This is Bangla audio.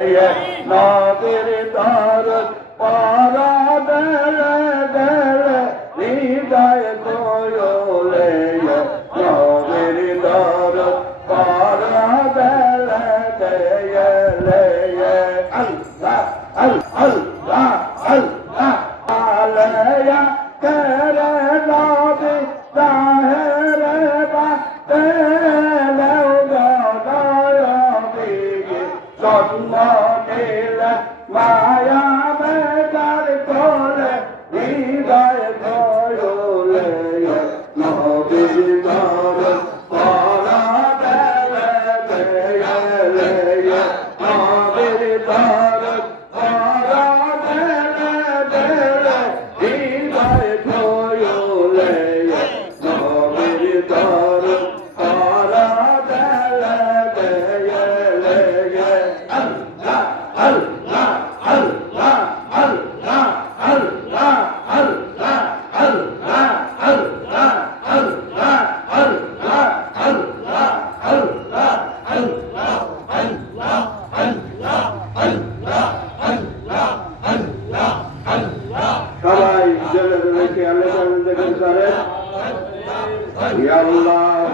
নবীর দরদ পড়া দেলে দেলে হৃদয় কোয়লে নবীর দরদ পড়া দেলে দেলে আল্লাহ আল্লাহ আল্লাহ আলাইয়া করে নবী তাহেরে বা তেলে গদায়বি জন্ম নিলে মায়া বেগার কোলে হৃদয় কোয়লে নবীর দরদ পড়া দেলে দেলে নবীর দরদ পড়া দেলে দেলে হৃদয় কোয়লে নবীর দরদ পড়া দেলে দেলে আল্লাহ আল্লাহ আল্লাহ আল্লাহ আল্লাহ আল্লাহ আল্লাহ আল্লাহ আল্লাহ আল্লাহ আল্লাহ আল্লাহ আল্লাহ আল্লাহ আল্লাহ আল্লাহ আল্লাহ আল্লাহ আল্লাহ সবাই জেলে জেলে আল্লাহ দেখেন করেন ইয়া আল্লাহ